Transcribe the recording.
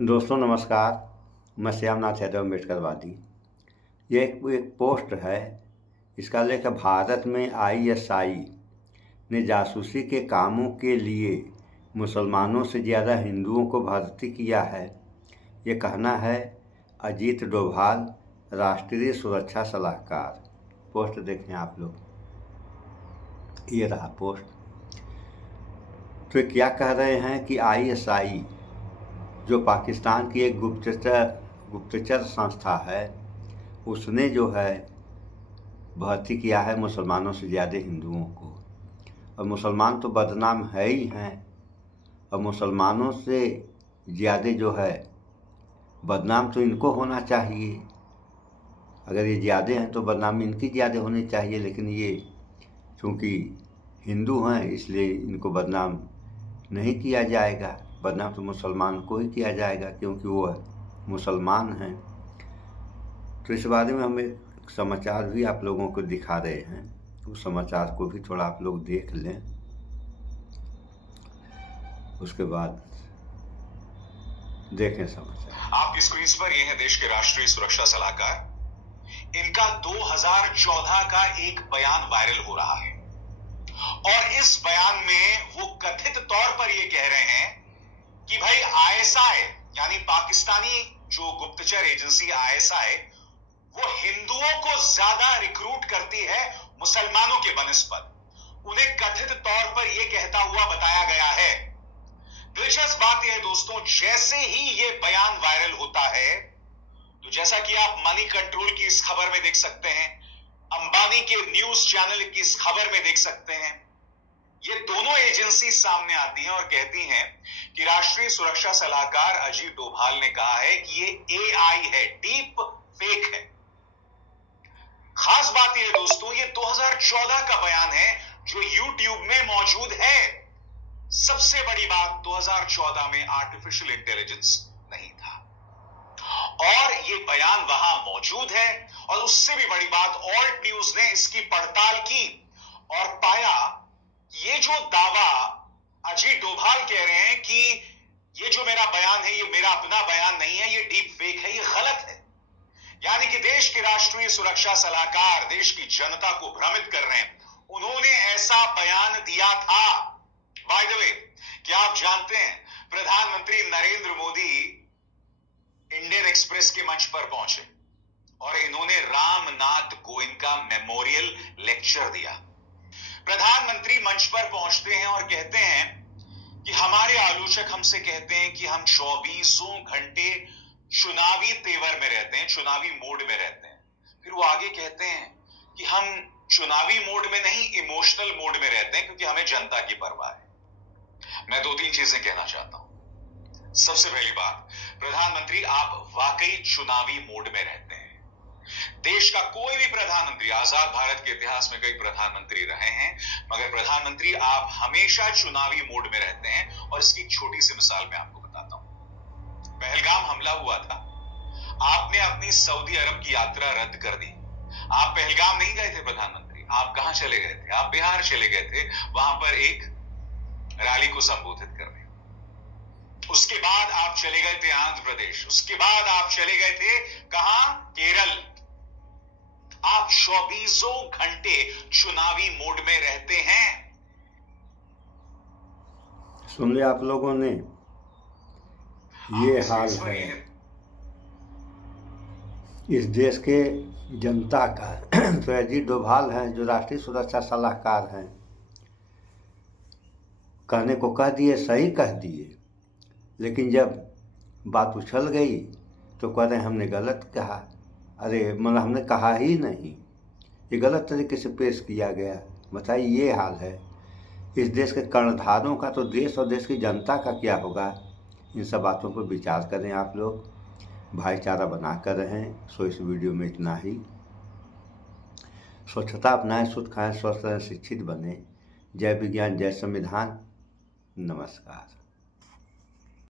दोस्तों नमस्कार। मैं श्यामनाथ यादव अम्बेडकरवादी। ये एक पोस्ट है। इसका लेख है, भारत में आईएसआई ने जासूसी के कामों के लिए मुसलमानों से ज़्यादा हिंदुओं को भर्ती किया है। ये कहना है अजीत डोभाल, राष्ट्रीय सुरक्षा सलाहकार। पोस्ट देखें आप लोग, ये रहा पोस्ट। तो क्या कह रहे हैं कि आईएसआई जो पाकिस्तान की एक गुप्तचर संस्था है, उसने जो है भर्ती किया है मुसलमानों से ज़्यादा हिंदुओं को। और मुसलमान तो बदनाम है ही हैं, और मुसलमानों से ज़्यादा जो है बदनाम तो इनको होना चाहिए। अगर ये ज़्यादा हैं तो बदनामी इनकी ज़्यादा होनी चाहिए, लेकिन ये चूँकि हिंदू हैं इसलिए इनको बदनाम नहीं किया जाएगा। बदनाम तो मुसलमान को ही किया जाएगा क्योंकि वो मुसलमान हैं। तो इस बारे में हम एक समाचार भी आप लोगों को दिखा रहे हैं, उस समाचार को भी थोड़ा आप लोग देख लें। उसके बाद देखें समाचार। आपकी स्क्रीन पर ये है देश के राष्ट्रीय सुरक्षा सलाहकार। इनका 2014 का एक बयान वायरल हो रहा है और इस बयान में वो कथित तौर पर ये कह रहे हैं कि भाई आईएसआई यानी पाकिस्तानी जो गुप्तचर एजेंसी आईएसआई वो हिंदुओं को ज्यादा रिक्रूट करती है मुसलमानों के बनिस्बत। उन्हें कथित तौर पर यह कहता हुआ बताया गया है। दिलचस्प बात यह है दोस्तों, जैसे ही ये बयान वायरल होता है तो जैसा कि आप मनी कंट्रोल की इस खबर में देख सकते हैं, अंबानी के न्यूज चैनल की इस खबर में देख सकते हैं, ये दोनों एजेंसी सामने आती हैं और कहती हैं कि राष्ट्रीय सुरक्षा सलाहकार अजीत डोभाल ने कहा है कि ये एआई है, डीप फेक है। खास बात यह दोस्तों, ये 2014 का बयान है जो यूट्यूब में मौजूद है। सबसे बड़ी बात, 2014 में आर्टिफिशियल इंटेलिजेंस नहीं था और ये बयान वहां मौजूद है। और उससे भी बड़ी बात, ऑल्ट न्यूज ने इसकी पड़ताल की और पाया ये जो दावा अजीत डोभाल कह रहे हैं कि ये जो मेरा बयान है ये मेरा अपना बयान नहीं है, ये डीप फेक है, ये गलत है। यानी कि देश के राष्ट्रीय सुरक्षा सलाहकार देश की जनता को भ्रमित कर रहे हैं। उन्होंने ऐसा बयान दिया था। बाय द वे, क्या आप जानते हैं प्रधानमंत्री नरेंद्र मोदी इंडियन एक्सप्रेस के मंच पर पहुंचे और इन्होंने रामनाथ गोविंद का मेमोरियल लेक्चर दिया। प्रधानमंत्री मंच पर पहुंचते हैं और कहते हैं कि हमारे आलोचक हमसे कहते हैं कि हम 24 घंटे चुनावी तेवर में रहते हैं, चुनावी मोड में रहते हैं। फिर वो आगे कहते हैं कि हम चुनावी मोड में नहीं, इमोशनल मोड में रहते हैं क्योंकि हमें जनता की परवाह है। मैं 2-3 चीजें कहना चाहता हूं। सबसे पहली बात, प्रधानमंत्री आप वाकई चुनावी मोड में रहते हैं। देश का कोई भी प्रधानमंत्री, आजाद भारत के इतिहास में कई प्रधानमंत्री रहे हैं, मगर प्रधानमंत्री आप हमेशा चुनावी मोड में रहते हैं। और इसकी एक छोटी सी मिसाल मैं आपको बताता हूं। पहलगाम हमला हुआ था, आपने अपनी सऊदी अरब की यात्रा रद्द कर दी। आप पहलगाम नहीं गए थे प्रधानमंत्री, आप कहां चले गए थे? आप बिहार चले गए थे, वहां पर एक रैली को संबोधित करने। उसके बाद आप चले गए थे आंध्र प्रदेश, उसके बाद आप चले गए थे कहां? केरल। आप 24 घंटे चुनावी मोड में रहते हैं। सुन लिया आप लोगों ने, ये हाल है इस देश के जनता का। तो अजीत डोभाल हैं जो राष्ट्रीय सुरक्षा सलाहकार हैं, कहने को कह दिए, सही कह दिए, लेकिन जब बात उछल गई तो कह रहे हमने गलत कहा। अरे मतलब हमने कहा ही नहीं, ये गलत तरीके से पेश किया गया। बताइए, ये हाल है इस देश के कर्णधारों का, तो देश और देश की जनता का क्या होगा? इन सब बातों पर विचार करें आप लोग, भाईचारा बना कर रहें। सो इस वीडियो में इतना ही। स्वच्छता अपनाएं, शुद्ध खाएं, स्वस्थ रहें, शिक्षित बने। जय विज्ञान, जय संविधान। नमस्कार।